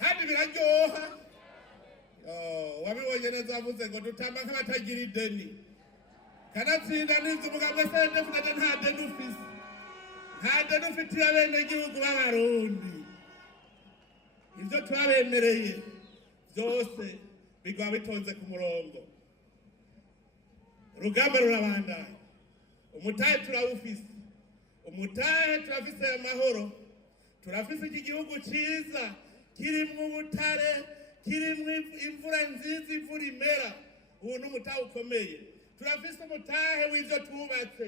kandi biraryoha. Wabibonye neza avuze ngo dutamba nk'abatagira ideni. Kanatsinda n'inzu umugabo sende fudade nta deni ufise. Nta deni ufitiye abenegihugu b'Abarundi. Ibyo twabemereye byose bigwa bitonze ku murongo. Urugamba rurabandanya. Umutahe turawufise. Umutahe turafise amahoro. Turafise iki gihugu cyiza kirimwo ubutare, kirimwo imvura nziza, imvura imera. Ubu ni umutahe ukomeye. Turafise umutahe w'ivyo twubatse.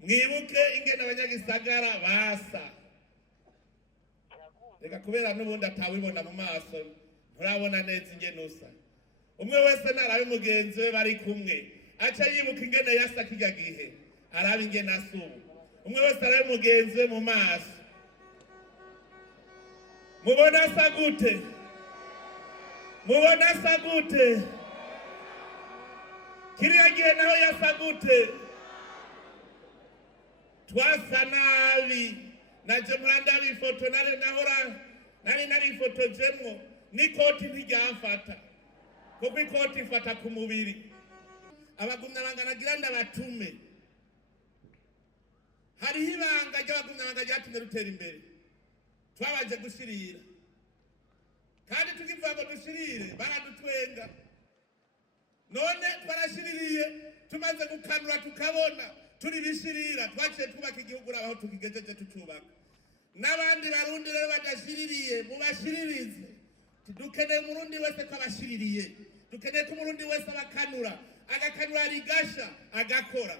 Mwibuke ingene abanyagisagara basa. Reka kubera n'ubundi atawibona mu maso, nturabona neza ingene usa. Umwe wese narabe mugenzi we bari kumwe, aca yibuka ingene yasa kirya gihe, arabe ingene asubu. Umwe wese arabe mugenzi we mu maso. Mubona asa gute? Mubona asa gute? Kiriya gihe naho yasa gute? Twasa nabi. Naje muranda bifoto nari ifoto jemwo n'ikoti ntiryafata. Kuko ikoti ifata ku mubiri. Abagumya bangana gira ndabatume. Hariho ibanga ry'abagumya bangana ryatumye rutera imbere. Twabaje gushirira. Kandi tukivuga ngo dushirire baradutwenga. None twarashiririye tumaze gukanura tukabona turi bishirira twaciye twubaka igihugu aho tukigejeje tucubaka. N'abandi barundi rero badashiririye mubashiririze. Dukeneye umurundi wese ko abashiririye. Dukeneye ko umurundi wese abakanura. Agakanura rigasha agakora.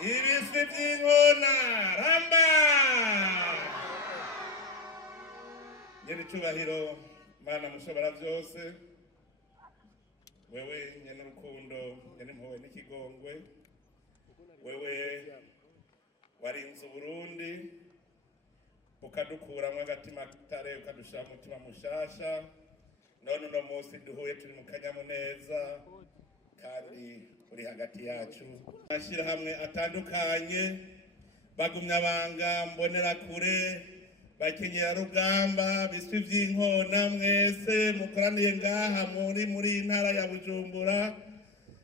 ibiswi by'inkona ramba nyir'icyubahiro Mana mushobora byose, wewe nyene urukundo nyene impuhwe n'ikigongwe, wewe warinze Uburundi ukadukuramwo agatima k'itare ukadushira mu mutima mushasha, none uno munsi duhuye turi mu kanyamuneza kandi uri hagati yacu. Amashirahamwe atandukanye, bagumyabanga, mbonerakure, bakenyerarugamba, biswi vy'inkona, mwese mukoraniye ngaha muri intara ya Bujumbura,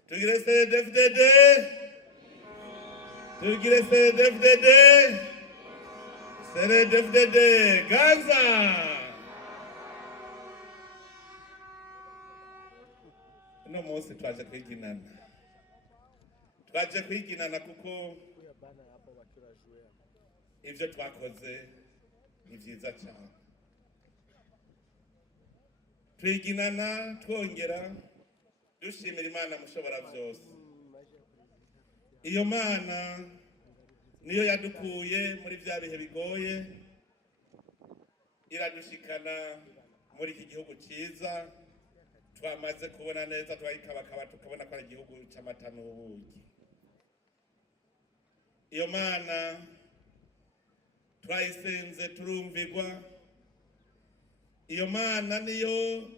tugire CNDD-FDD, tugire CNDD-FDD, CNDD-FDD Gaza. Uno munsi twaje kwiginana, kuko ivyo twakoze ni vyiza cyane. Twiginana twongera dushimira Imana mushobora byose. Iyo Mana niyo yadukuye muri bya bihe bigoye, iradushikana muri iki gihugu cyiza twamaze kubona neza, twayikabakaba tukabona ko ari igihugu cy'amata n'ubuki. Iyo Mana twayisenze turumvigwa. Iyo Mana niyo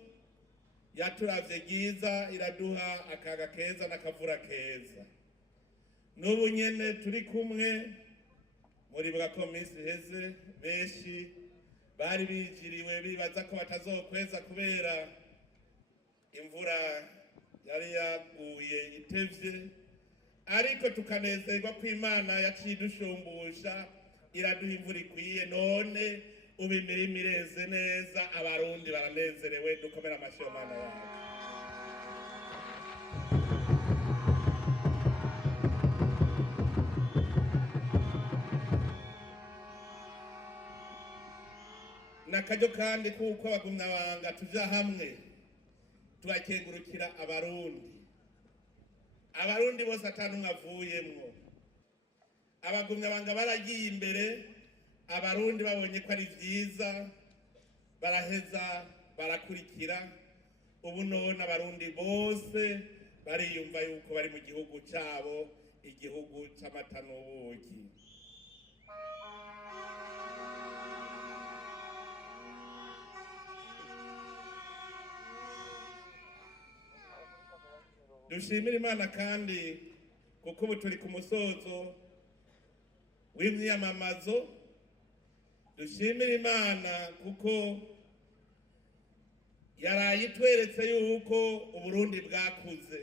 yaturavye byiza, iraduha akaga keza n'akavura keza. N'ubu nyene turi kumwe, muribuka ko minsi heze benshi bari bijiriwe bibaza ko batazokweza kubera imvura yari yaguye itevye, ariko tukanezerwa ko Imana yaciye idushumbusha iraduha imvura ikwiye. None ubu imirima ireze neza, abarundi baranezerewe. Dukomere amashyi Mana yacu. Nakaryo kandi kuko bagumyabanga tuja hamwe tubakengurukira abarundi bose atanumwe avuyemwo. Abagumyabanga baragiye imbere, abarundi babonye ko ari vyiza baraheza barakurikira. Ubu none abarundi bose bariyumva yuko bari mu gihugu cyabo, igihugu c'amata n'ubuki. Dushimira Imana kandi kuko ubu turi ku musozo w'imyamamazo. Dushimira Imana kuko yaraye itweretse yuko Uburundi bwakuze,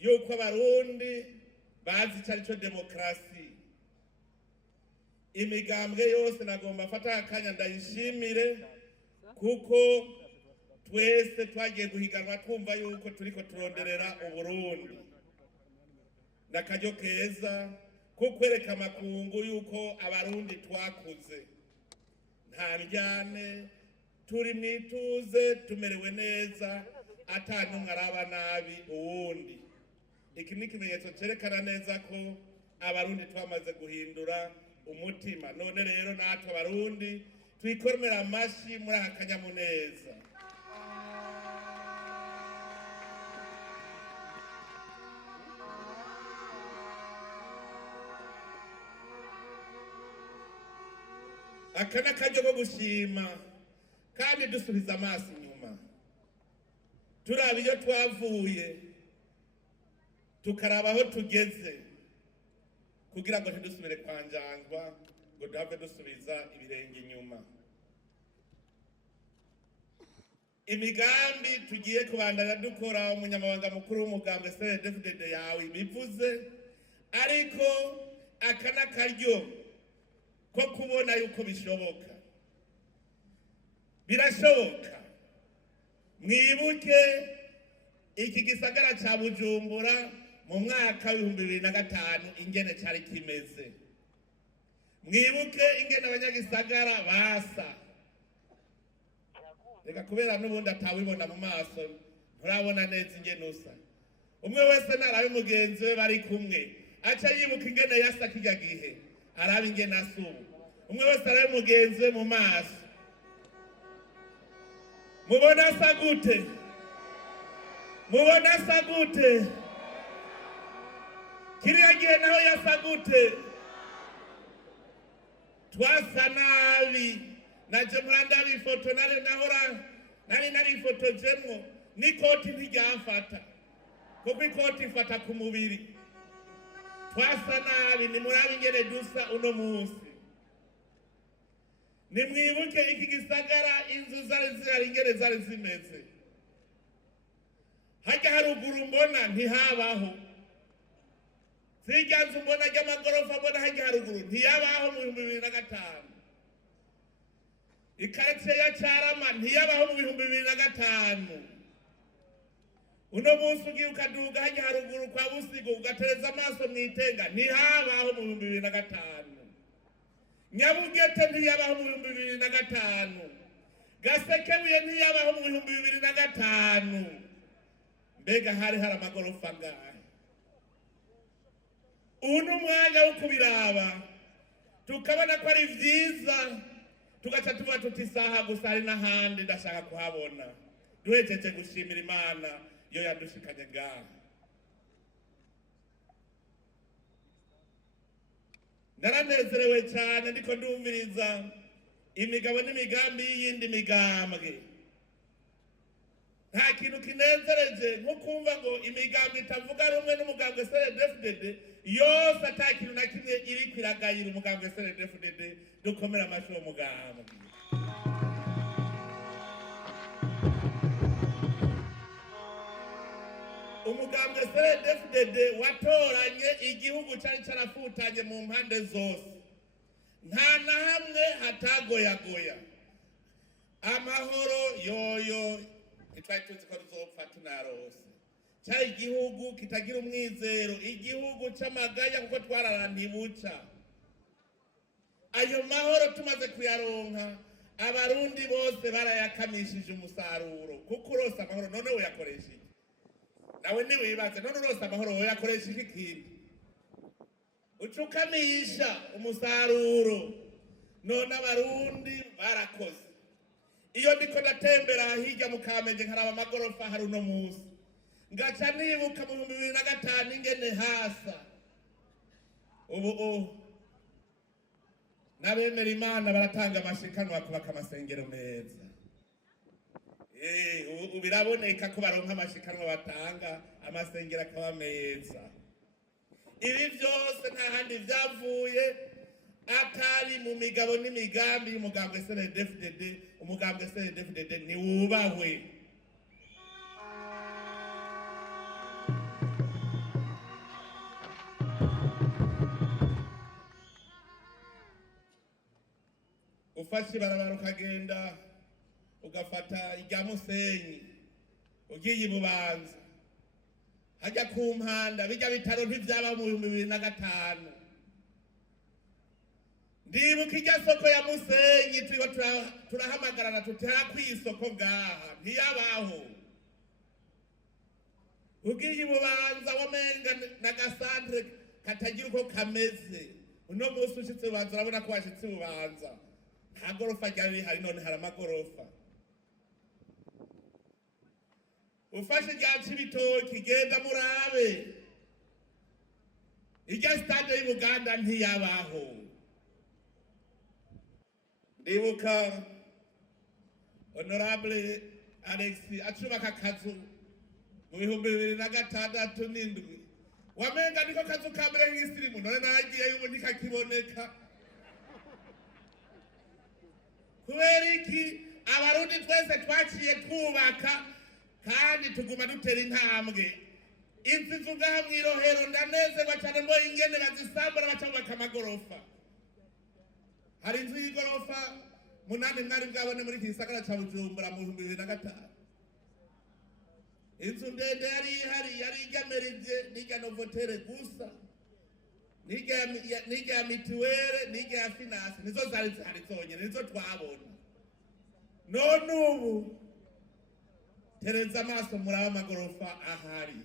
yuko abarundi bazi icyo ari cyo demokarasi. Imigambwe yose nagomba afata akanya ndayishimire, kuko twese twagiye guhiganwa twumva yuko turiko turonderera Uburundi. Nakaryo keza ko kwereka amakungu yuko abarundi twakuze, nta njyane, turi mwituze, tumerewe neza, atanumwe araba nabi uwundi. Iki ni ikimenyetso cerekana neza ko abarundi twamaze guhindura umutima. None rero natwe abarundi twikorera amashi muri aka kanyamuneza. Aka n'akaryo ko gushima kandi dusubiza amaso inyuma, turaba iyo twavuye tukaraba aho tugeze, kugira ngo ntidusubire kwanjangwa ngo duhave dusubiza ibirenge inyuma. Imigambi tugiye kubandanya dukora, umunyamabanga mukuru w'umugambwe CNDD-FDD yawe bivuze, ariko aka n'akaryo ko kubona yuko bishoboka. Birashoboka. Mwibuke iki gisagara ca Bujumbura mu mwaka wa 2005 ingene cari kimeze. Mwibuke ingene abanyagisagara basa. Reka kubera n'ubundi atawibona mu maso, nturabona neza ingene usa. Umwe wese narabe mugenzi we bari kumwe aca yibuka ingene yasa kirya gihe araba ingene asa ubu. Umwe wese arabe mugenzi we mu maso, mubona asa gute? Mubona asa gute? Kiriya gihe naho yasa gute? Twasa nabi. Naje muranda bifoto nari narifotojemwo n'ikoti ntiryamfata kuko ikoti ifata ku mubiri. Twasa nabi. Nimurabe ingene dusa uno munsi. Nimwibuke iki gisagara inzu zari ingene zari zimeze. Hajya haruguru mbona ntihabaho. Zirya nzu mbona ry'amagorofa mbona hajya haruguru ntiyabaho mu 2005. Ikaritsiye ya Carama ntiyabaho mu 2005. Uno munsi ugiye ukaduga hajya haruguru kwa Busigo ugatereza amaso mwitenga ntihabaho mu 2005. Nyabugete ntiyabaho mu 2005. Gasekebuye ntiyabaho mu 2005. Mbega hari amagorofa ngahe? Uno mwanya wo kubiraba tukabona ko ari vyiza, tugaca tuvuga tuti isaha gusa hari n'ahandi ndashaka kuhabona. Duhejeje gushimira Imana yo yadushikanye ngaha. Naranezerewe cyane ndiko ndumviriza imigabo n'imigambi y'iyindi migambwe. Nta kintu kinezereje nko kumva ngo imigambi itavuga rumwe n'umugambwe CNDD-FDD yose ata kintu na kimwe iri kwiragayira umugambwe CNDD-FDD. Dukomera amashyi uwo mugambwe. Umugambwe CNDD-FDD watoranye igihugu cyari carafutanye mu mpande zose, nta na hamwe hatagoyagoya. Amahoro yoyo itwaye tuzi ko tuzopfa tunarose. Cyari igihugu kitagira umwizero, igihugu c'amaganya kuko twararantibuca. Ayo mahoro tumaze kuyaronka, abarundi bose barayakamishije umusaruro. Kuko urose amahoro none uyakoresha iki? Nawe niwibaze none urose amahoro uyakoresha iki kindi? Ucukamisha umusaruro. None abarundi barakoze. Iyo ndiko ndatembera hirya mu Kamenge nkaraba amagorofa hari uno munsi, ngaca nibuka mu 2005 ingene hasa. Ubu n'abemera Imana baratanga amashikanwa kubaka amasengero meza. Ubu biraboneka ko baronka amashikanwa batanga, amasengero akaba meza. Ibi byose nta handi byavuye atari mu migabo n'imigambi y'umugambwe CNDD-FDD. Umugambwe CNDD-FDD ni wubahwe. Ufashe ibarabara ukagenda ugafata irya Musenyi ugiye i Bubanza hajya ku Mpanda, bijya bitaro ntivyaba mu 2005. Ndibuka irya soko ya Musenyi turiko turahamagarana tuti harakwisoko ngaha ntiyabaho. Ugiye i Bubanza wamenga n'agasantre katagira uko kameze. Uno munsi ushitse Bubanza urabona ko washitse Bubanza nta gorofa ryari hari, none hari amagorofa. Ufashe irya Cibitoki genda murabe irya stade y'Ubuganda ntiyabaho. Ndibuka Honorable Alex acubaka akazu mu 2006 n'indwi, wamenga niko kazu ka mbere nk'isirimu, none naragiye yubu ntikakiboneka. Kubera iki? Abarundi twese twaciye twubaka kandi tuguma dutera intambwe. Inzu zugaha mw'irohero ndanezerwa cyane mbo ingene bazisambura bacubaka amagorofa. Hari inzu y'igorofa 8 mwari bwabone muri Gisagara ca Bujumbura mu 2005. Inzu ndende yari igamerije n'ijya Novotel gusa, n'ijya Mituwele, n'ijya Finance, nizo zari zonyene nizo twabona. None ubu tereza amaso muraba amagorofa ahari.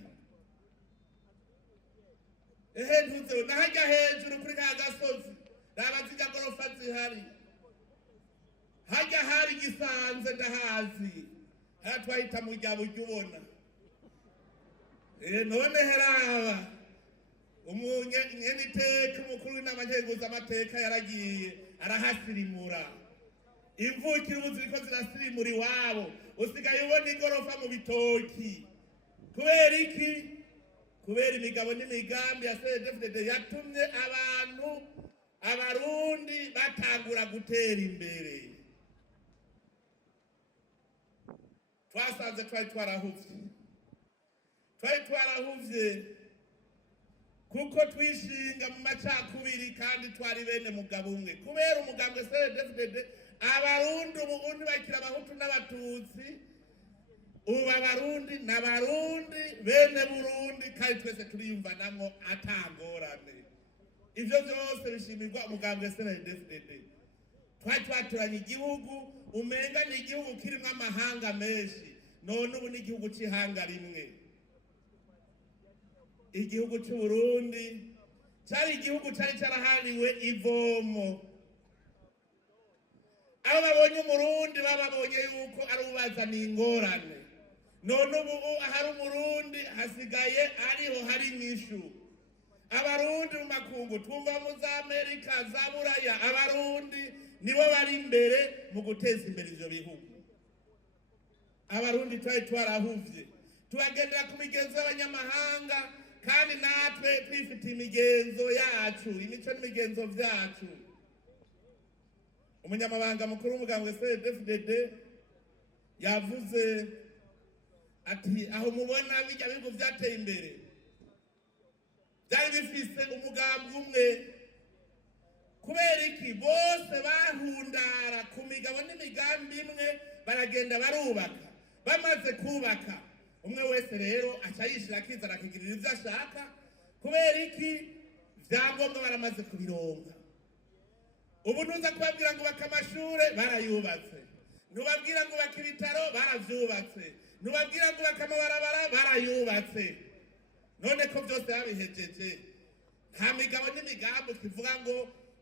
ntuze nahajya hejuru kuri ka gasozi raba zijya gorofa zihari hajya hari Gisanze ndahazi haya twahita mu rya buryo ubona none heraba umunyeniteka umukuru w'inama nkenguzamateka yaragiye arahasirimura imvukira ubu ziriko zirasirimura iwabo usigaye ubona igorofa mu bitoki kubera iki? Kubera imigabo n'imigambi ya CNDD-FDD yatumye abarundi batangura gutera imbere. Twasanze twari twarahuvye kuko twishinga mu macakubiri kandi twari bene mugabo umwe. Kubera umugambwe CNDD-FDD abarundi ubundi bakira abahutu n'abatutsi, ubu abarundi n'abarundi bene Burundi kandi twese turiyumvanamwo atangorane. Ivyo byose bishimirwa umugambwe CNDD-FDD. Twari twaturanye igihugu umenga ni igihugu kirimo amahanga menshi, none ubu ni igihugu c'ihanga rimwe. Igihugu cy'u Burundi cyari igihugu cyari cyarahariwe ivomo. Abo babonye umurundi bababonye yuko ari ubazana ingorane, none ubu ahari umurundi hasigaye ariho hari inyishu. Abarundi mu makungu twumva mu za Amerika za Buraya, abarundi nibo bari imbere mu guteza imbere ivyo bihugu. Abarundi twari twarahuvye tubagendera ku migenzo y'abanyamahanga, kandi natwe twifitiye imigenzo yacu, imico n'imigenzo vyacu. Umunyamabanga mukuru w'umugambwe CNDD-FDD yavuze ati aho mubona bijya bihugu vyateye imbere byari bifise umugambi umwe. Kubera iki? Bose bahundara ku migabo n'imigambi imwe, baragenda barubaka. Bamaze kubaka, umwe wese rero aca yishira akizana akigirira ivyo ashaka. Kubera iki? Vyangombwa baramaze kubironka. Ubu ntuza kubabwira ngo baka amashure, barayubatse. Ntubabwira ngo baka ibitaro, baravyubatse. Ntubabwira ngo baka amabarabara, barayubatse. None ko byose babihejeje, nta migabo n'imigambi kivuga ngo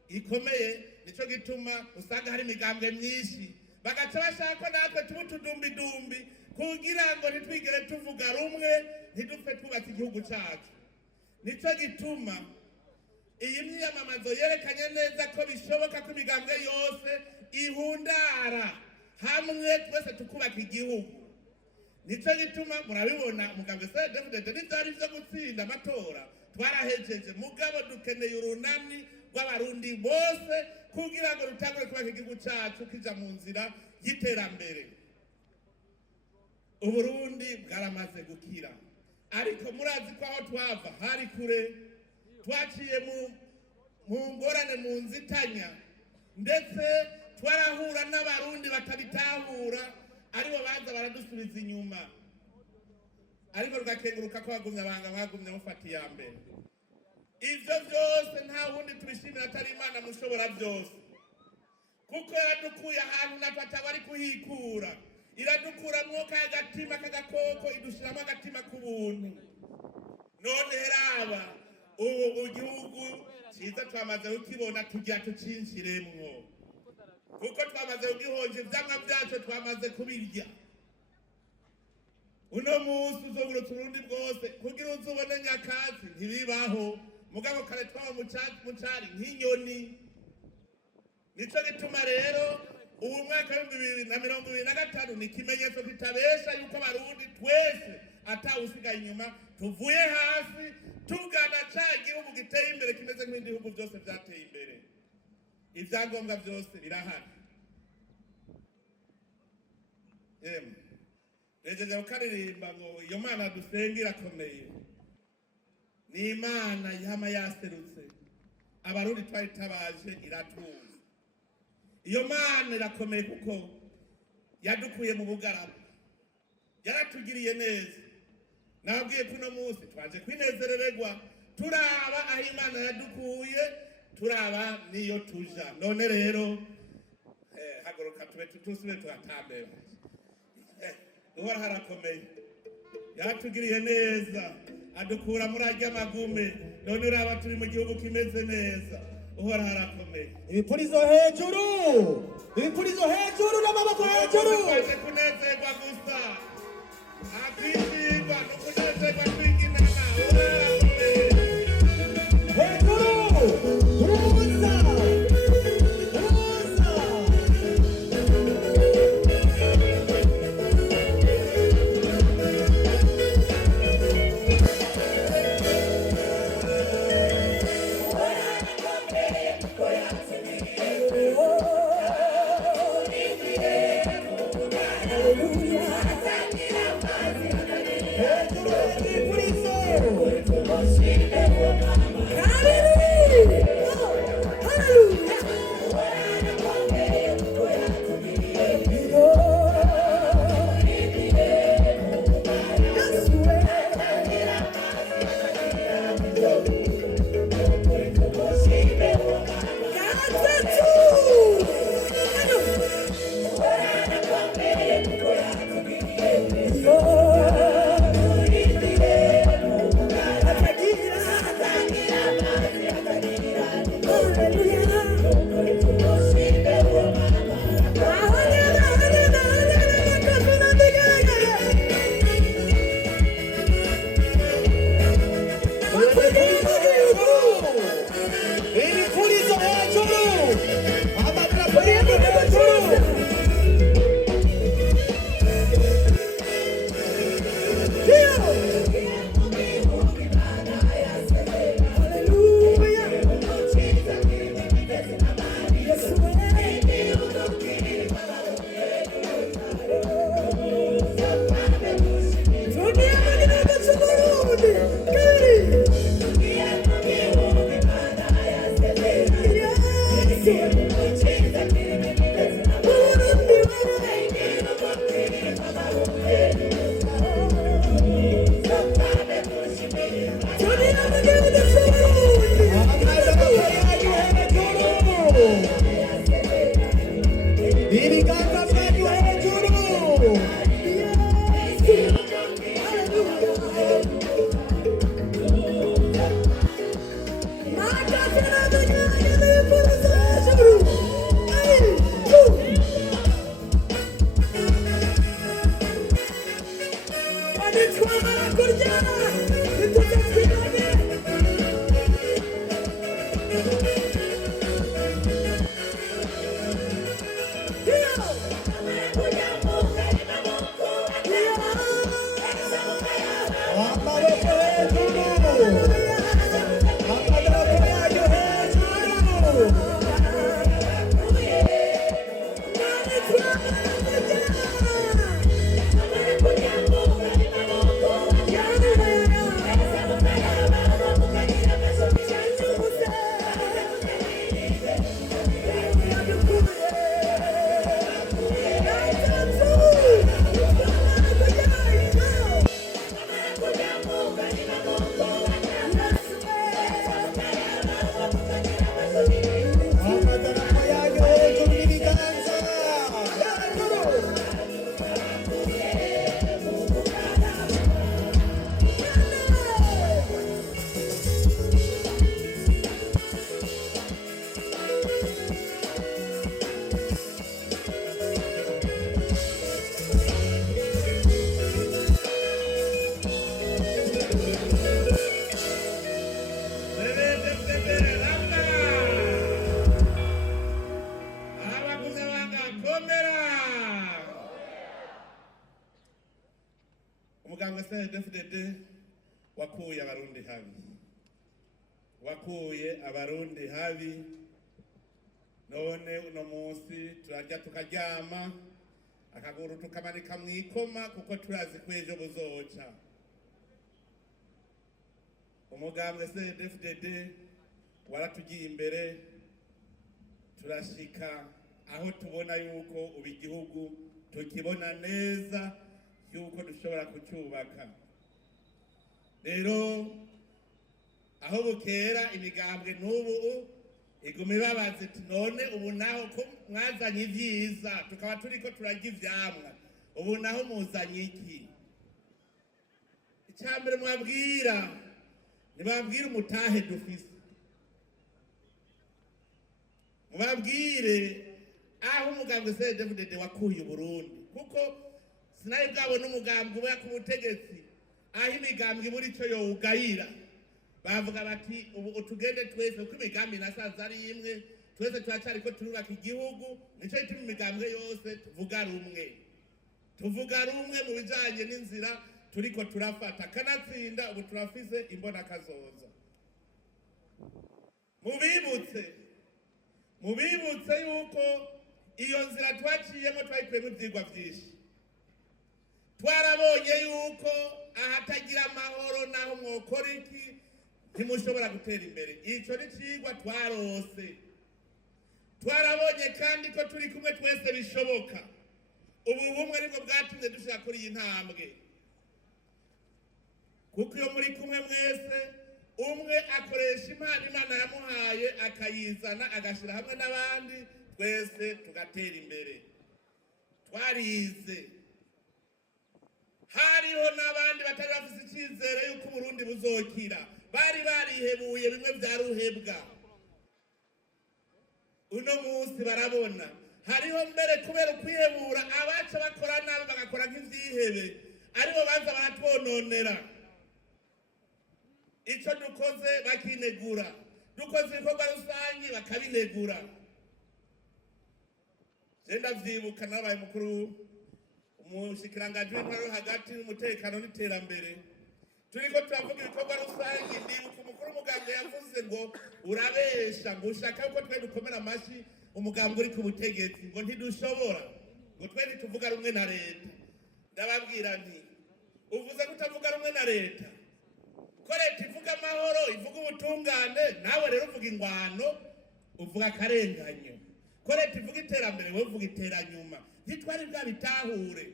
ikomeye. Nico gituma usanga hari imigambwe myinshi, bagaca bashaka ko natwe tuba utudumbidumbi kugira ngo ntitwigere tuvuga rumwe, ntidupfe twubatse igihugu cacu. Nico gituma iyi myiyamamazo yerekanye neza ko bishoboka ko imigambwe yose ihundara hamwe, twese tukubaka igihugu. Nico gituma murabibona umugambwe CNDD-FDD n'ivyari vyo gutsinda amatora twarahejeje, mugabo dukeneye urunani rw'abarundi bose kugira ngo rutangure kubaka igihugu cacu kija mu nzira y'iterambere. Uburundi bwaramaze gukira, ariko murazi ko aho twava hari kure. Twaciye mu ngorane, mu nzitanya, ndetse twarahura n'abarundi batabitahura, aribo baza baradusubiza inyuma, ariko rugakenguruka ko bagumye abanga bagumye mufata iya mbere. Ivyo byose nta wundi tubishimira atari Imana mushobora byose, kuko yaradukuye ahantu natwe atabari kuhikura. Iradukuramwo kagatima k'agakoko, idushiramwo agatima k'ubuntu. None heraba ubu igihugu ciza twamaze kukibona, tugira tucinjiremwo, kuko twamaze kugihonja, ivyamwa vyacu twamaze kubirya. Uno munsi uzobura Uburundi bwose kugira uzubone nyakatsi ntibibaho, mugabo kare twaba mu cari nk'inyoni. Nico gituma rero ubu mwaka wa 2025 ni ikimenyetso kitabesha yuko abarundi twese atawusigaye inyuma, tuvuye hasi tugana ca gihugu giteye imbere kimeze nk'ibindi bihugu byose vyateye imbere. Ivyangombwa byose birahari. Rejeje ukaririmba ngo iyo Mana dusenga irakomeye, ni Imana yama yaserutse, abarundi twari tabaje iratuza. Iyo Mana irakomeye kuko yadukuye mu bugarama, yaratugiriye neza. Nabwiye kuno munsi twaje kwinezerererwa, turaba aho Imana yadukuye, turaba niyo tuja. None rero haguruka tube tutusube tuhatambere. Uhora harakomeye, yatugiriye neza, adukura muri arya magume, none uraba turi mu gihugu kimeze neza, uhora harakomeye. Ibipurizo hejuru, ibipurizo hejuru n'amaboko hejuru. Twaje kunezerwa gusa, akwizirwa no kunezerwa twiginana, uhora harakomeye. Hejuru, uruza, uruza. CNDD-FDD wakuye abarundi habi, wakuye abarundi habi. None uno munsi turarya tukaryama, akaguru tukamanika mwikoma, kuko turazi ko ejo buzoca. Umugambwe CNDD-FDD waratugiye imbere, turashika aho tubona yuko ubu igihugu tukibona neza yuko dushobora kucyubaka. Rero aho bukera imigambwe n'ubu iguma ibabaza iti none ubu naho ko mwazanye ibyiza tukaba turiko turarya ivyamwa, ubu naho muzanye iki? icyambere mwabwira ntibabwire umutahe dufise, mubabwire aho umugambwe CNDD-FDD wakuye Burundi, kuko sinari bwabona umugambwe uba ku butegetsi aho imigambwe ibura ico yowugayira. Bavuga bati ubu utugende twese uko imigambi nasanze ari imwe, twese turacariko turubaka igihugu, nico gituma imigambwe yose tuvuga rumwe mu bijanye n'inzira turiko turafata, kanatsinda ubu turafise imbona kazoza. Mubibutse yuko iyo nzira twaciyemo twayikuyemo ivyigwa vyinshi. Twarabonye yuko ahatagira amahoro naho mwokora iki ntimushobora gutera imbere. Ico ni cigwa twarose. Twarabonye kandi ko turi kumwe twese bishoboka. Ubu bumwe nibwo bwatumye dushaka kuri iyi ntambwe, kuko iyo muri kumwe mwese umwe akoresha impano Imana yamuhaye akayizana agashira hamwe n'abandi, twese tugatera imbere. Twarize, hariho n'abandi batari bafise icyizere yuko Burundi buzokira, bari barihebuye bimwe vya ruhebwa. Uno munsi barabona hariho mbere kubera kwihebura abaca bakora nabi bagakora nk'ivyihebe, aribo baza baratwononera. Ico dukoze bakinegura, dukoze ibikorwa rusangi bakabinegura. Jenda vyibuka nabaye mukuru umushikiranganji w'intwaro hagati n'umutekano n'iterambere, turiko turavuga ibikorwa rusangi, ndibuka umukuru w'umugambwe yavuze ngo urabesha, ngo ushaka yuko twe dukomera amashi umugambwe uri ku butegetsi, ngo ntidushobora, ngo twe ntituvuga rumwe na leta. Ndababwira nti uvuze kutavuga rumwe na leta, ko leta ivuga amahoro, ivuga ubutungane, nawe rero uvuga ingwano, uvuga akarenganyo. Ko leta ivuga iterambere, wowe uvuga iteranyuma. Ntitwari bwabitahure.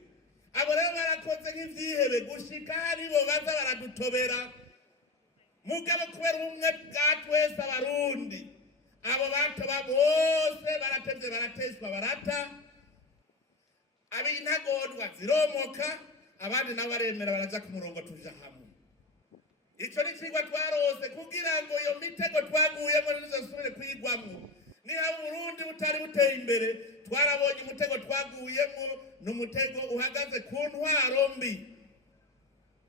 Abo rero barakoze nk'ivyihebe gushika haribo baza baradutobera. Mugabo kubera ubumwe bwa twese Abarundi, abo batoba bose baratevye barateswa barata, ab'intagondwa ziromoka, abandi nabo baremera baraja ku murongo tuja hamwe. Ico ni cigwa twarose kugira ngo iyo mitego twaguyemo ntizosubire kwigwamwo. Niba Burundi butari buteye imbere, twarabonye umutego twaguyemo n'umutego uhagaze ku ntwaro mbi,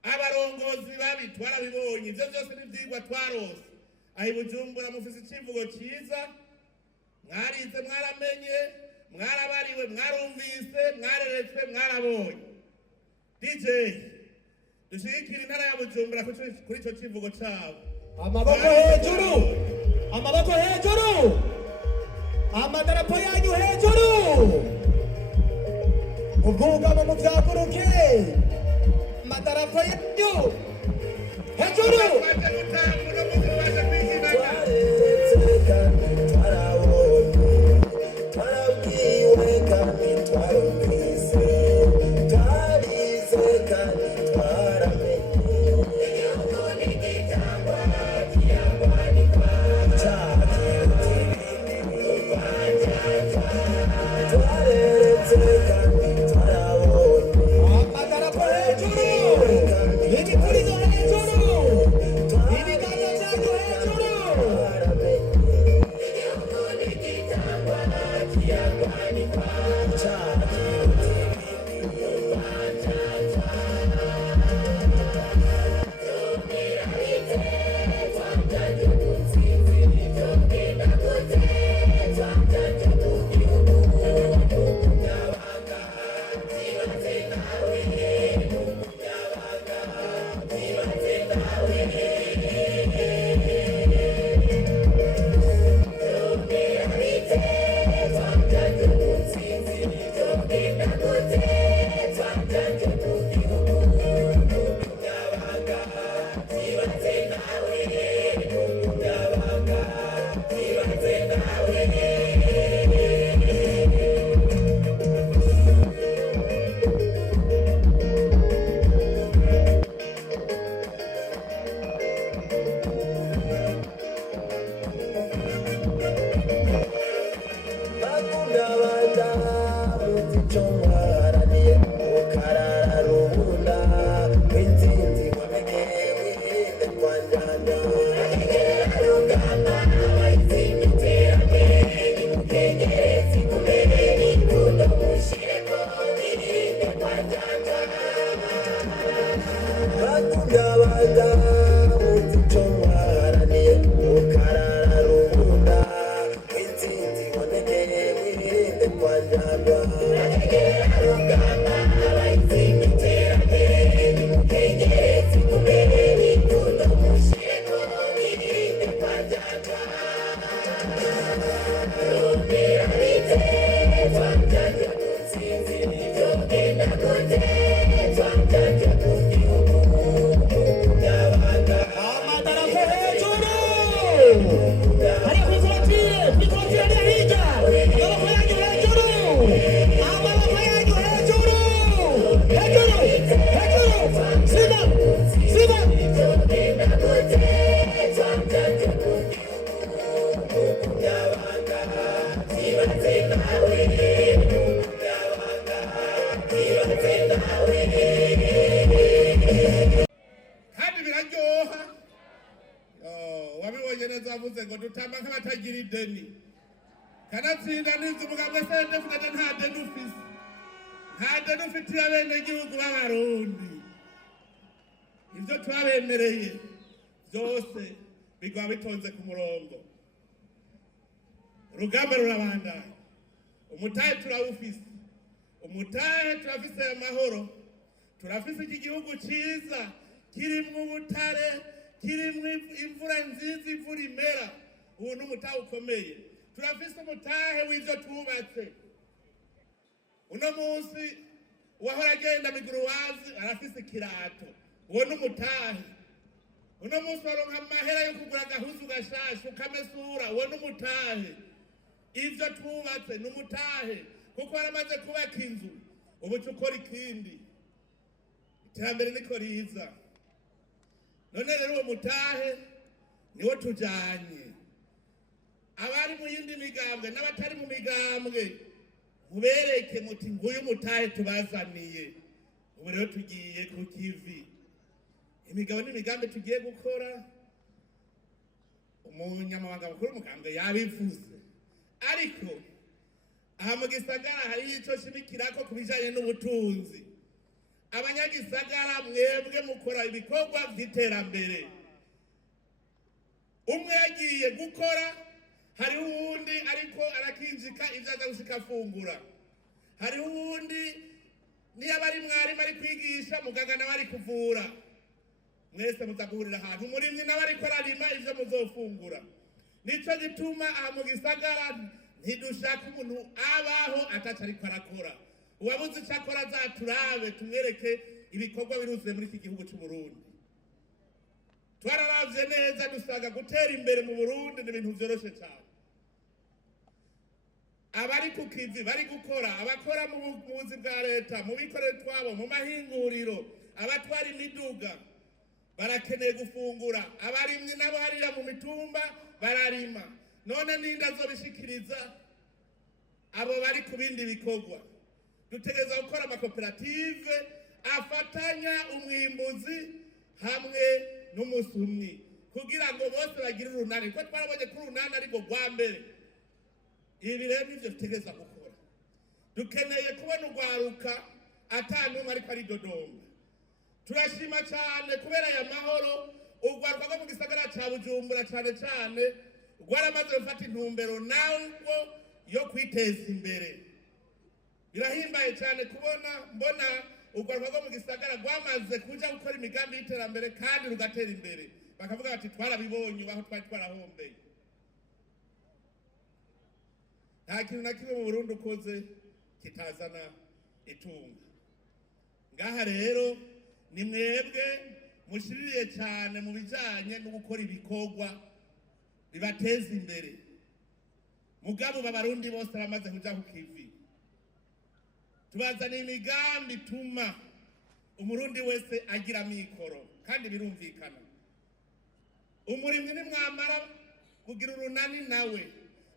abarongozi babi twarabibonye. Ivyo vyose n'ivyigwa twarose. Aho i Bujumbura mufise icivugo ciza, mwarize, mwaramenye, mwarabariwe, mwarumvise, mwareretswe, mwarabonye. DJ dushigikira intara ya Bujumbura kuri ico civugo cabo. Amaboko hejuru, amaboko hejuru, amadarapo yanyu hejuru, ubwugamo mu vyaguruke, amadarapo yanyu hejuru. kandi biraryoha. Wabibonye neza wavuze ngo dutamba nk'abatagira ideni, kanatsinda n'inzu umugambwe CNDD-FDD nta deni ufise, nta deni ufitiye abenegihugu b'abarundi. Ibyo twabemereye byose bigwa bitonze ku murongo. Urugamba rurabandanya, umutahe turawufise, umutahe turafise amahoro, turafise iki gihugu cyiza kirimwo ubutare, kirimwo imvura nziza, imvura imera. Ubu n'umutahe ukomeye. Turafise umutahe w'ibyo tubatse. Uno munsi uwahora agenda miguruwazi arafise ikirato, uwo n'umutahe. Uno munsi waronka amahera yo kugura agahuzu gashasha ukamesura, uwo n'umutahe. Ibyo tubatse n'umutahe, kuko waramaze kubaka inzu, ubu ukora ikindi. Iterambere niko riza. None rero uwo mutahe niwo tujanye. Abari mu yindi migambwe n'abatari mu migambwe mubereke muti nguyu mutahe tubazaniye. Ubu rero tugiye ku kivi. Imigabo n'imigambi tugiye gukora, umunyamabanga mukuru w'umugambwe yabivuze. Ariko aha mu gisagara hari icyo shimikirako ku bijanye n'ubutunzi. Abanyagisagara mwebwe mukora ibikorwa by'iterambere. Umwe yagiye gukora, hari uwundi ariko arakinjika ibyo aza gushika afungura. Hari uwundi niyo bari mwarimu ari kwigisha, muganga nawe ari kuvura. Mwese muzagurira ahantu, umurimyi nawe ariko ararima ibyo muzofungura. Nico gituma aha mu gisagara ntidushaka umuntu abaho ataca ariko arakora. Uwabuze icyo akora azaturabe tumwereke ibikorwa biruzuye muri iki gihugu cy'u Burundi. Twararavye neza dusanga gutera imbere mu Burundi ni ibintu vyoroshe cyane. Abari ku kivi bari gukora, abakora mu buzi bwa leta, mu bikorera twabo, mu mahinguriro, abatwara imiduga barakeneye gufungura. Abarimyi nabo hariya mu mitumba bararima. None ninda zobishikiriza abo bari ku bindi bikorwa. Dutegereza gukora amakoperative afatanya umwimbuzi hamwe n'umusumyi kugira ngo bose bagire urunani, kuko twarabonye ko urunani ariko rwa mbere. Ibi rero nivyo dutegereza gukora. Dukeneye kubona urwaruka atanumwe ariko ari Dodoma. Turashima cyane kubera aya mahoro, urwaruka rwo mu gisagara ca Bujumbura cyane cyane rwaramaze gufata intumbero nawo yo kwiteza imbere. Birahimbaye cyane mbona urwaruka rwo mu gisagara rwamaze kuja gukora imigambi y'iterambere kandi rugatera imbere. Bakavuga bati twarabibonye aho twari twarahombeye. Nta kintu na kimwe mu Burundi ukoze kitazana itunga. Ngaha rero ni mwebwe mushiririye cyane mu bijanye no gukora ibikorwa bibateza imbere. Mugabo b'abarundi bose bamaze kuja ku kivi. Tubazana imigambi tuma umurundi wese agira mikoro kandi birumvikana. Umurimyi ni mwamara kugira urunani nawe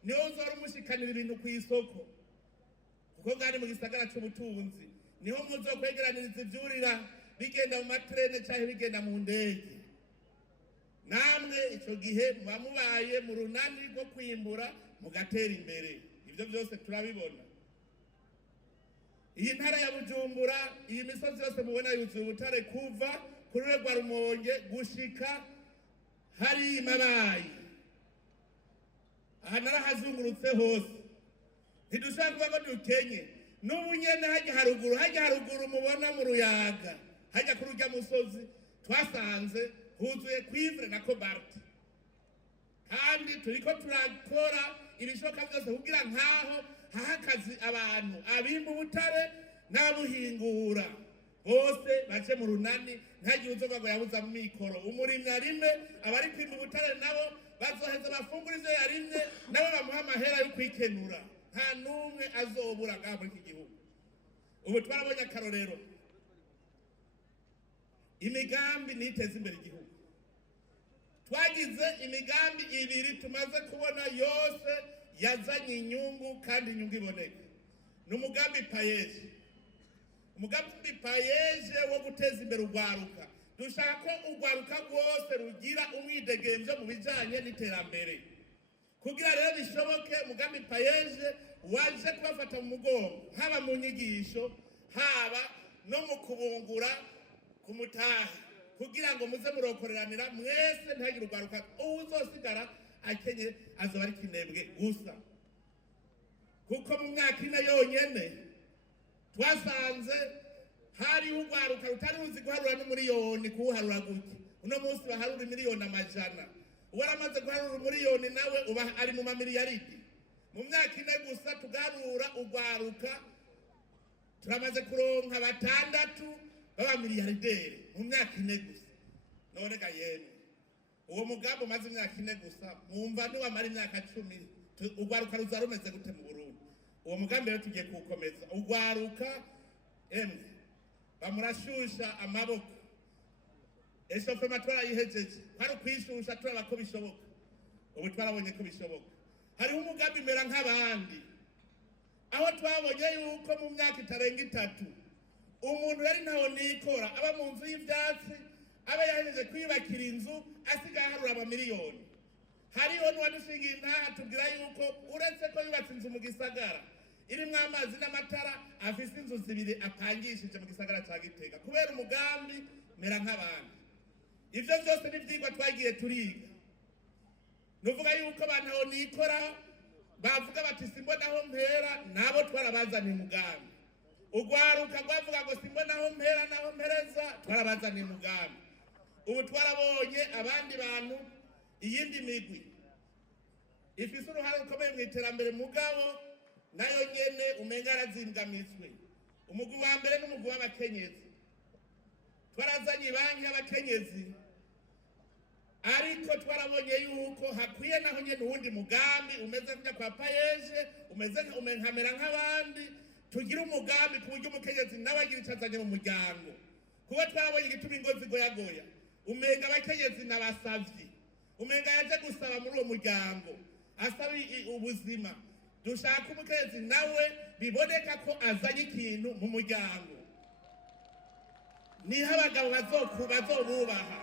niho uzora umushikanira ibintu ku isoko, kuko bwari mu gisagara cy'ubutunzi. Niho muzo kwegeraniriza ivyurira bigenda mu matrene cyangwa bigenda mu ndege. Namwe icyo gihe muba mubaye mu runani rwo kwimbura mugatera imbere. Ibyo byose turabibona. Iyi ntara ya Bujumbura, iyi misozi yose mubona yuzuye ubutare kuva kuri rwa Rumonge gushika hari Mabayi. Aha narahazungurutse hose. Ntidushaka kuba ko dukenye. N'ubu nyene hajya haruguru mubona mu Ruyaga, hajya kuri urya musozi twasanze huzuye cuivre na cobalt. turiko turakora ibishoboka byose kugira nkaho haha akazi abantu abimba ubutare n'abuhingura bose bace mu runani ntagiye uzoba ngo yabuze amikoro. umurimyi arime, abari kwimba ubutare nabo bazoheza bafungura ivyo yarimye, nabo bamuha amahera yo kwikenura. nta n'umwe azobura ngaha muri iki gihugu. ubu twarabonye akarorero, imigambi niteza imbere igihugu. twagize imigambi ibiri tumaze kubona yose yazanye inyungu kandi inyungu iboneka. ni umugambi payeje. umugambi payeje wo guteza imbere urwaruka. dushaka ko urwaruka rwose rugira umwidegemvyo mu bijanye n'iterambere. kugira rero bishoboke, umugambi payeje waje kubafata mu mugongo, haba mu nyigisho, haba no mu kubungura ku mutahe, kugira ngo muze murokoreranira mwese, ntihagire urwaruka uwuzosigara akenye azoba ari kinebwe gusa. kuko mu myaka ine yonyene twasanze hariho urwaruka rutari ruzi guharura n'umuriyoni kuwuharura gutya. uno munsi baharura miliyoni amajana, uwaramaze guharura umuriyoni nawe uba ari mu mamiliyaridi. mu myaka ine gusa tugarura urwaruka turamaze kuronka 6 baba miliyarideri mu myaka ine gusa. none ga yemwe, uwo mugambi umaze imyaka ine gusa, mwumva niwamara imyaka 10 urwaruka ruza rumeze gute mu Burundi? uwo mugambi rero tugiye kuwukomeza. urwaruka emwe bamurashusha amaboko. eshofema twarayihejeje, hari ukwishusha turaba ko bishoboka. ubu twarabonye ko bishoboka. hariho umugambi mera nk'abandi, aho twabonye yuko mu myaka itarenga 3 umuntu yari ntaho nikora, aba mu nzu y'ivyatsi, aba yahejeje kwiyubakira inzu, asigaye aharura amamiliyoni. hariho n'uwadushingiye intaha atubwira yuko uretse ko yubatse inzu mu gisagara irimwo amazi n'amatara, afise inzu 2 apangishije mu gisagara ca Gitega kubera umugambi mera nk'abandi. ivyo vyose n'ivyigwa twagiye turiga. nuvuga yuko abantu aho nikora bavuga bati simbonaho mpera, nabo twarabazaniye umugambi. urwaruka rwavuga ngo simbonaho mpera naho mpereza, twarabazaniye umugambi. ubu twarabonye abandi bantu, iyindi migwi ifise uruhare rukomeye mu iterambere mugabo nayo nyene umenga arazingamizwe. umugwi wa mbere n'umugwi w'abakenyezi. twarazanye banki y'abakenyezi, ariko twarabonye yuko hakwiye naho nyene uwundi mugambi umeze nk'uja kwa payeje, umeze nkamera nk'abandi. tugira umugambi ku buryo umukenyezi nawe agira ico azanye mu muryango. kuba twarabonye igituma ingo zigoyagoya, umenga abakenyezi n'abasavyi, umenga yaje gusaba muri uwo muryango, asaba ubuzima. dushaka umukenyezi nawe biboneka ko azanye ikintu mu muryango, niho abagabo bazobubaha.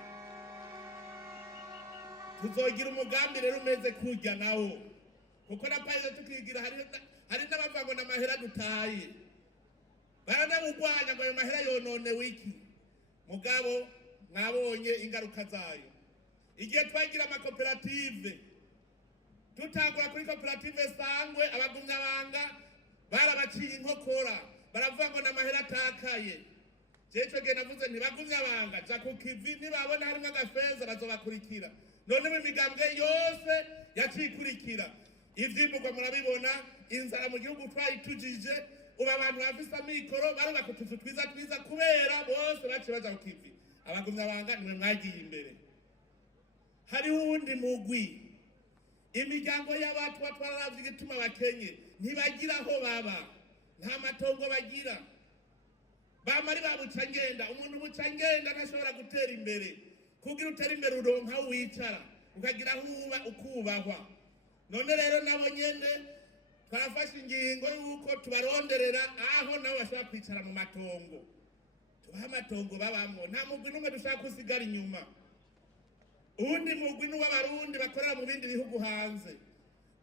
tuzogira umugambi rero umeze kurya nawo, kuko na payize tukigira hari n'abavuga ngo n'amahera dutaye, baranawugwanya ngo ayo mahera yononewe iki. mugabo mwabonye ingaruka zayo. igihe twagira amakoperative, tutangura kuri koperative Sangwe, abagumyabanga barabaciye inkokora, baravuga ngo n'amahera atakaye. jeco gihe navuze ntibagumyabanga ja ku kivi, nibabona harimwo agafeza bazobakurikira. none mu migambwe yose yacikurikira. ivyimburwa murabibona, inzara mu gihugu twayitujije. ubu abantu bafise amikoro barubaka utuzu twiza kubera bose baciye baja ku kivi. abagumyabanga nimwe mwagiye imbere. hariho uwundi mugwi, imiryango y'abantu batwararavye igituma bakenye, ntibagira aho baba, nta matongo bagira, bamari babuca ngenda. umuntu buca ngenda ntashobora gutera imbere. kugira utera imbere uronka wicara, ukagira aho uba ukubahwa. none rero nabo nyene twarafashe ingingo yuko tubaronderera aho nabo bashobora kwicara mu matongo, tubaha amatongo babamwo. nta mugwi n'umwe dushaka kusigara inyuma. uwundi mugwi n'uw'abarundi bakorera mu bindi bihugu hanze.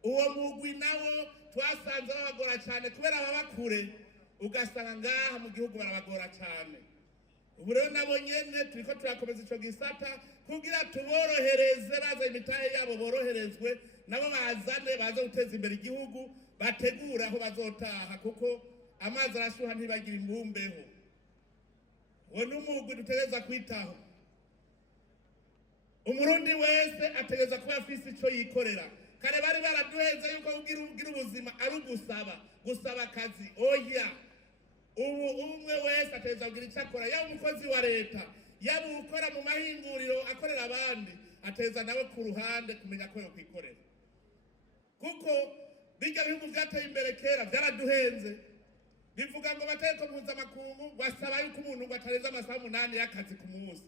uwo mugwi nawo twasanze babagora cyane kubera baba kure, ugasanga ngaha mu gihugu barabagora cyane. ubu rero nabo nyene turiko turakomeza ico gisata kugira tuborohereze, baza imitahe yabo boroherezwe, nabo bazane baze guteza imbere igihugu, bategura aho bazotaha, kuko amazi arashuha ntibagira imbumbeho. uwo n'umugwi dutegereza kwitaho. umurundi wese ategereza kuba afise ico yikorera, kare bari baraduheza yuko ugira ubuzima ari gusaba akazi. Oya, ubu umwe wese ateza kugira icyo akora, yaba umukozi wa leta, yaba ukora mu mahinguriro akorera abandi, ateza nawe ku ruhande kumenya ko yokwikorera. Kuko bijya bihugu byateye imbere kera byaraduhenze, bivuga ngo amategeko mpuzamakungu basaba yuko umuntu ngo atarenza amasaha 8 y'akazi ku munsi.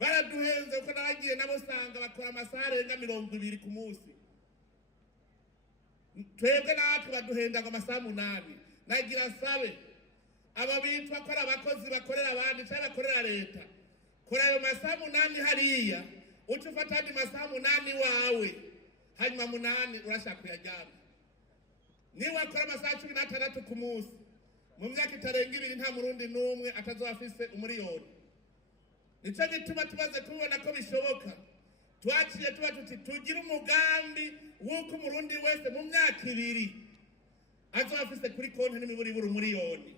Baraduhenze kuko naragiye nabo sanga bakora amasaha arenga 20 ku munsi. Twebwe natwe baduhenda ngo amasaha 8. Nagira sabe aba bitwa ko ari abakozi bakorera abandi cyangwa bakorera leta, kora ayo masaha 8 hariya, uca ufata andi masaha 8 wawe, hanyuma 8 urashaka kuyajyana. Niba akora amasaha 16 ku munsi, mu myaka itarenga 2 nta murundi n'umwe atazoba afise umuriyoni. Nico gituma tumaze kubona ko bishoboka, twaciye tuba tuti tugira umugambi w'uko umurundi wese mu myaka 2 azoba afise kuri konti n'imiburi umuriyoni.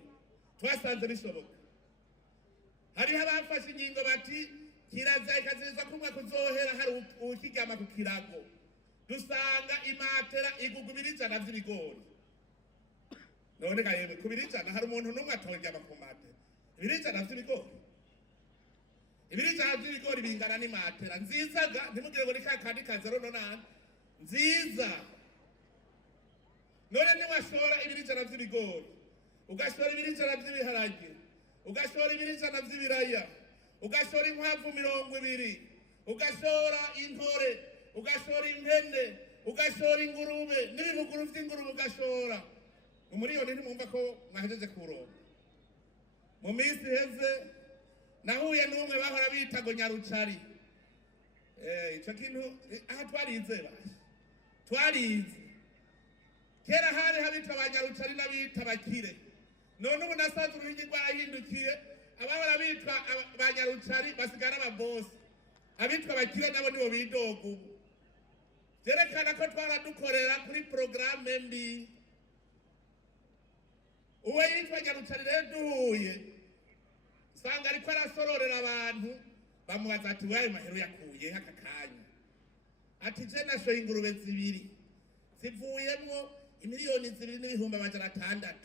Twasanze bishoboka. Hariho abafashe ingingo bati kiraza ikaziza kumwe kuzohera hari ukigama ku kirago. Dusanga imatera igugubira 100 vy'ibigori. None kayebe kubira 100 hari umuntu numwe atojyama ku matera. 100 vy'ibigori. 100 vy'ibigori bingana ni matera nzizaga, ntimugire ngo ni kakandi kazero none nziza. None ni washora 100 vy'ibigori, ugashora 100 vy'ibiharage, ugashora 100 vy'ibiraya, ugashora inkwavu 20, ugashora intore, ugashora impene, ugashora ingurube n'ibibuguru vy'ingurube ugashora. Umuriyoni ntimwumva ko mwahejeje kuronka. Mu minsi heze nahuye n'umwe bahora bita ngo Nyarucari. Ico kintu aha twarize baje. Twarize. Kera hari habitwa Abanyarucari n'abita Bakire. None ubu nasanze uruhingi rwahindukiye, abahora bitwa Abanyarucari basigara ababosi. Abitwa Bakire nabo nibo bidoga ubu. Vyerekana ko twaradukorera kuri programme mbi. Uwe yitwa Nyarucari rero duhuye, usanga ariko arasororera abantu, bamubaza ati wayo mahero yakuye aka kanya. Ati je nashoye ingurube 2 zivuyemwo imiliyoni 2,600,000.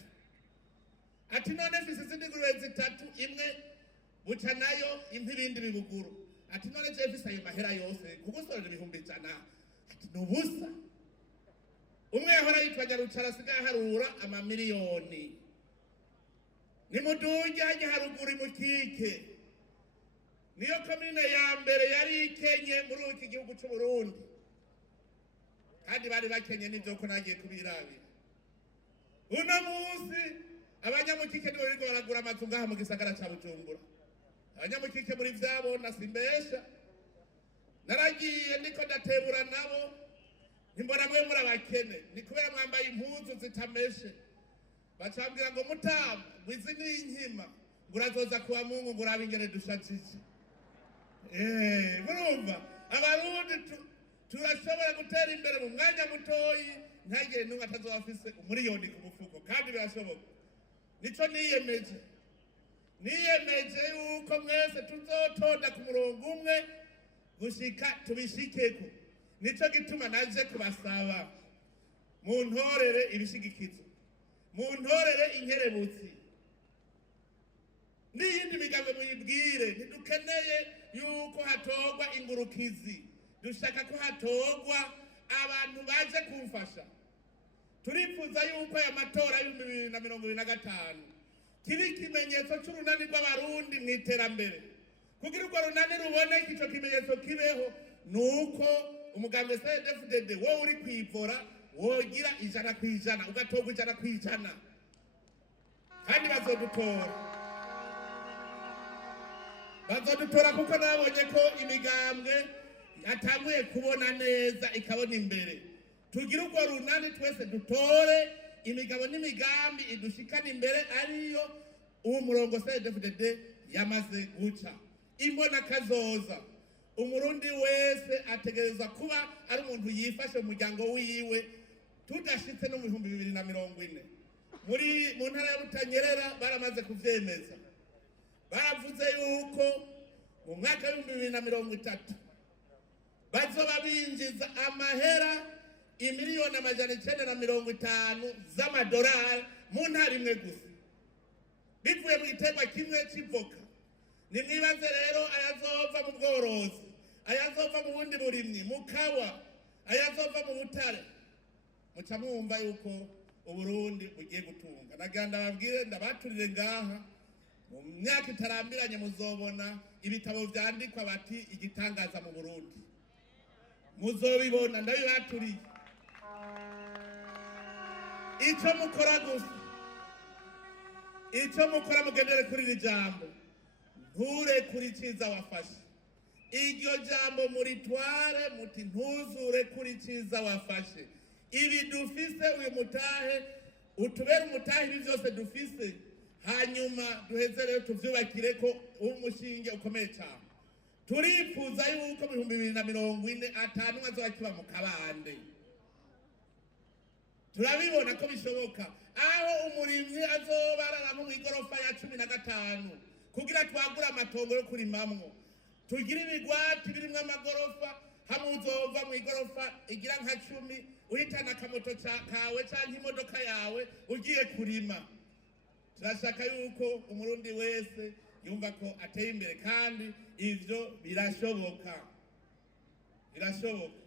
Ati none mfise izindi ngurube 3, imwe buca nayo impa ibindi bibuguru. Ati none je mfise ayo mahera yose kugusorera 100,000. Ati nubusa. Umwe yahora yitwa Nyarucari asigaye harura amamiliyoni. Nimuduje hajya haruguru Mukike, niyo komine ya mbere yari ikenye muri iki gihugu cy'u Burundi, kandi bari bakenye n'ibyo ko nagiye kubirabira. Uno munsi abanyamukike nibo bigo baragura amazu ngaha mu gisagara cya Bujumbura. Abanyamukike muri vyabo nasimbesha, naragiye niko ndatebura nabo, ntimbona mwe muri abakene, ni kubera mwambaye impuzu zitameshe. Bacambira ngo Mutamu wizi ni inkima ngurazoza kuwa Mungu nguraba ingene dushajije. Murumva abarundi turashobora gutera imbere mu mwanya mutoyi, ntagire n'umwe atazoba afise umuriyoni ku mufuko, kandi birashoboka. Nico niyemeje yuko mwese tuzotonda ku murongo umwe gushika tubishikeko. Nico gituma naje kubasaba mu ntorere ibishigikizo, mu ntorere inkerebutsi, n'iyindi migambo muyibwire. Ntidukeneye yuko hatogwa ingurukizi, dushaka ko hatogwa abantu baje kumfasha. Turifuza yuko aya matora y'2025 kiba ikimenyetso c'urunani rw'abarundi mu iterambere. Kugira urwo runani ruboneke, ico kimenyetso kibeho, nuko umugambi CNDD-FDD wowe uri kwivora wogira 100%, ugatogwa 100%, kandi bazodutora kuko nabonye ko imigambwe yatanguye kubona neza ikabona imbere. Tugira urwo runani twese dutore imigabo n'imigambi idushikana imbere, ariyo uwo murongo CNDD-FDD yamaze guca. Imbona kazoza umurundi wese ategereza kuba ari umuntu yifashe mu muryango wiwe, tudashitse no mu 2040. Mu ntara ya Butanyerera baramaze kuvyemeza, baravuze yuko mu mwaka wa 2030 bazoba binjiza amahera imiliyoni 950 z'amadolari mu ntara imwe gusa bivuye mu giterwa kimwe cy'ivoka. Nimwibaze rero ayazova mu bworozi, ayazova mu bundi burimyi, mu kawa, ayazova mu butare. Muca mwumva yuko Uburundi bugiye gutunga. Naganda babwire ndabaturire ngaha mu myaka itarambiranye muzobona ibitabo vyandikwa bati igitangaza mu Burundi. Muzobibona ndabibaturiye. Ico mukora gusa, ico mukora mugendere kuri iri jambo, nture kuri ciza wafashe. Iryo jambo muritware muti ntuzure kuri ciza wafashe. Ibi dufise uyu mutahe utubera umutahe ibi byose dufise, hanyuma duheze rero tuvyubakire ko umushinge ukomeye cyane. Turifuza yuko 2040 atanu azobakiba mu kabande. Turabibona ko bishoboka aho umurimyi azobarara mu igorofa ya 15 kugira twagura amatongo yo kurimamwo, tugira ibigwati birimwe amagorofa, hamuzova mu igorofa igira nka 10 uhitana akamoto kawe canke imodoka yawe ugiye kurima. Turashaka yuko umurundi wese yumva ko ateye imbere, kandi ivyo birashoboka, birashoboka.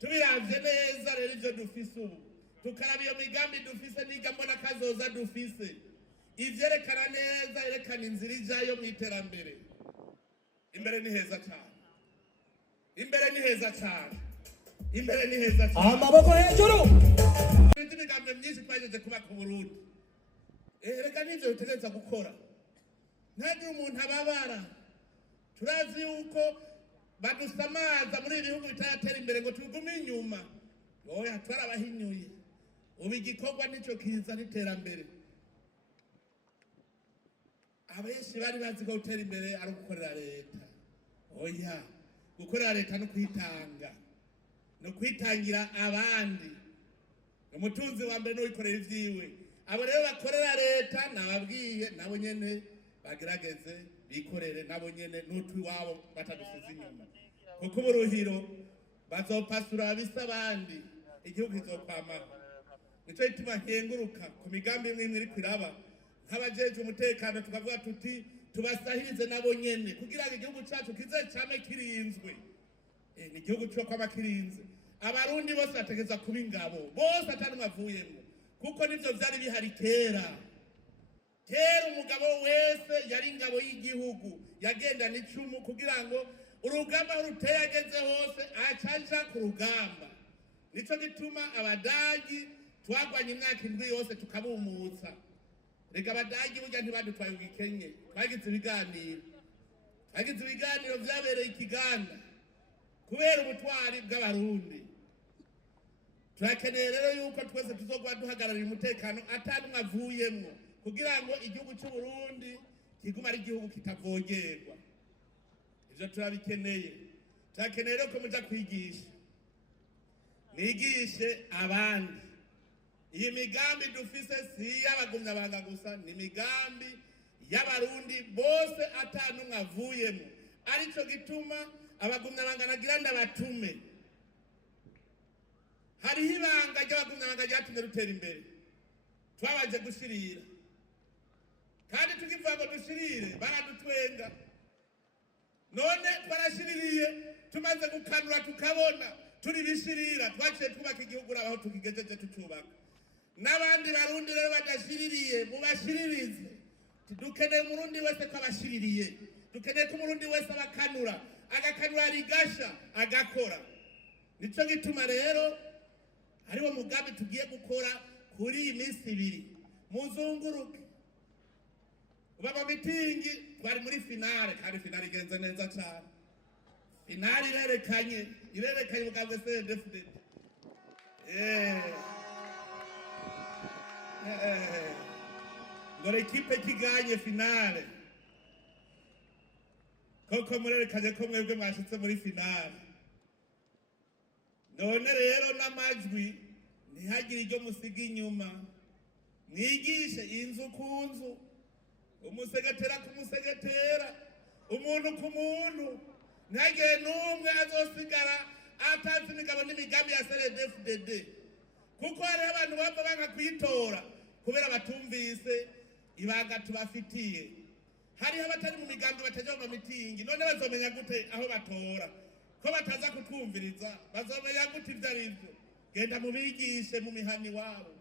Tubiravye neza rero ivyo dufise ubu, tukaraba iyo migambi dufise niga mbona kazoza dufise, ivyerekana neza, yerekana inzira ijayo mu iterambere. Imbere ni heza cyane, imbere ni heza cyane, imbere ni heza cyane. Amaboko hejuru. Imigambi myinshi twagejeje kuba ku Burundi. Reka nivyo bitegereza gukora, ntagire umuntu ababara. Turazi yuko badusamaza muri ibihugu bitatera imbere ngo tugume inyuma. Oya, twarabahinyuye. Ubu igikorwa nico kiza n'iterambere. Abenshi bari bazi ko gutera imbere ari gukorera leta. Oya, gukorera leta no kwitanga, no kwitangira abandi. Umutunzi wa mbere no wikorera ivyiwe. Abo rero bakorera leta nababwiye nabo nyene bagerageze bikorere nabo nyene n'utwi wabo batadusize inyuma, kuko uburuhiro bazopasura abisa abandi, igihugu kizokwamaho. Nico gituma nkenguruka ku migambi imwe iri kwiraba nk'abajeje umutekano, tukavuga tuti tubasahirize nabo nyene kugira ngo igihugu cyacu kize cyame kirinzwe. Ni igihugu cyo kwama kirinze. Abarundi bose bategeza kuba ingabo, bose atari mwavuyemo, kuko nivyo vyari bihari kera. Kera umugabo wese yari ingabo y'igihugu, yagenda n'icumu kugira ngo urugamba ruteye ageze hose acaja ku rugamba. Nico gituma abadagi twagwanye imyaka 7 yose tukabumutsa. Rega abadagi burya ntibadutwaye ugikenye, twagize ibiganiro vyabereye ikiganda kubera ubutwari bw'abarundi. Turakeneye rero yuko twese tuzogwa duhagararira umutekano atari mwavuyemo, kugira ngo igihugu cy'u Burundi kiguma ari igihugu kitavogerwa. Ivyo turabikeneye. Turakeneye rero ko muja kwigisha, mwigishe abandi. Iyi migambi dufise si y'abagumyabanga gusa, ni migambi y'abarundi bose atanu mwavuyemo. Arico gituma abagumyabanga nagira ndabatume. Hariho ibanga ry'abagumyabanga ryatumye rutera imbere. Twabaje gushirira, kandi tukivuga ngo dushirire baradutwenga. None twarashiririye, tumaze gukanura tukabona turi bishirira, twaciye twubaka igihugu aho tukigejeje tucubaka. N'abandi barundi rero badashiririye mubashiririze. Dukeneye umurundi wese ko abashiririye, dukeneye ko umurundi wese abakanura, agakanura rigasha agakora. Nico gituma rero hariho mugambi tugiye gukora kuri iyi minsi 2 muzunguruke. Ubaba mitingi twari muri finale, kandi finale igenze neza cyane. Finale irerekanye mugambwe CNDD-FDD. Ngore ekipe kiganye finale. Koko murerekanye ko mwebwe mwashitse muri finale. None rero n'amajwi ntihagire iryo musiga inyuma. Mwigishe inzu ku nzu, umusegetera ku musegetera, umuntu ku muntu. Ntihagire n'umwe azosigara atazi imigabo n'imigambi ya CNDD-FDD, kuko hariho abantu bava banga kuyitora kubera batumvise ibanga tubafitiye. Hariho abatari mu migambi bataja mu mitingi, none bazomenya gute aho batora? Ko bataza kutwumviriza bazomenya gute ivyo arivyo? Genda mubigishe mu mihani wabo.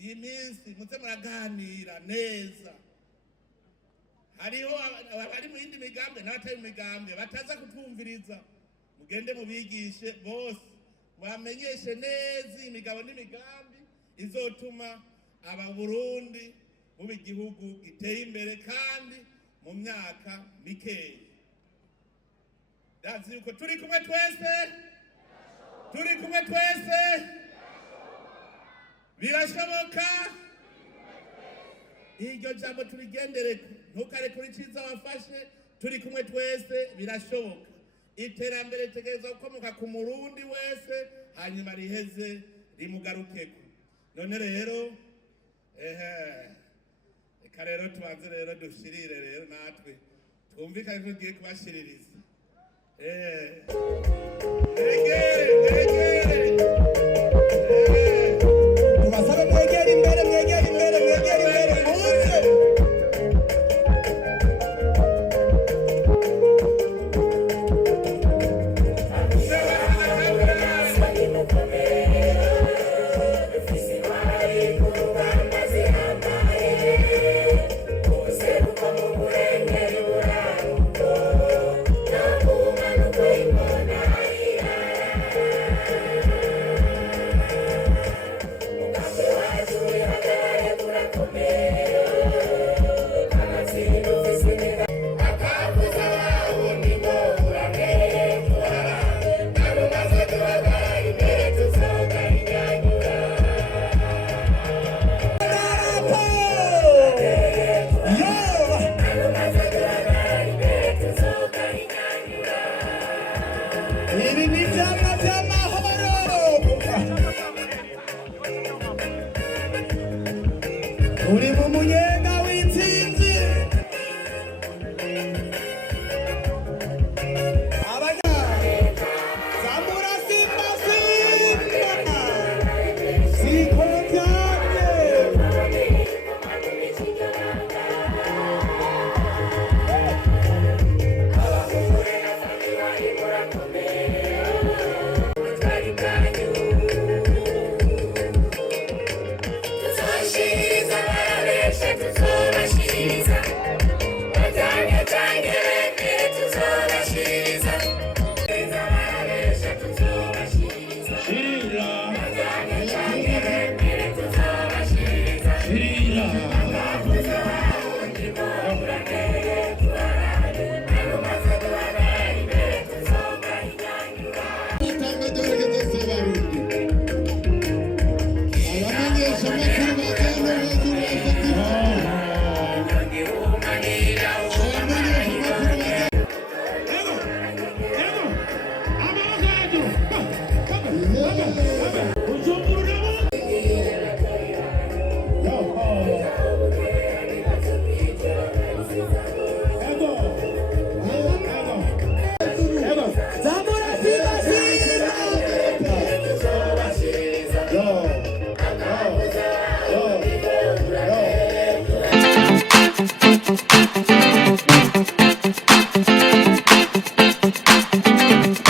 Iyi minsi muze muraganira neza. Hariho abari mu yindi migambi n'abatari mu migambi bataza kutwumviriza, mugende mubigishe bose, bamenyeshe neza imigabo n'imigambi izotuma aba Burundi mu gihugu giteye imbere kandi mu myaka mikeya. Ndazi yuko turi kumwe twese, birashoboka. Iryo jambo turigendereko, ntukare kuri ciza wafashe. Turi kumwe twese, birashoboka. Iterambere tegerezwa gukomoka ku Murundi wese, hanyuma riheze rimugarukeko. None rero reka rero tubanze rero dushirire rero natwe twumvikane ko tugiye kubashiririza. Tubasabe mwegere imbere muze. Uri mu munyenga w'intsinzi, zamura simba sikotyane. Come on.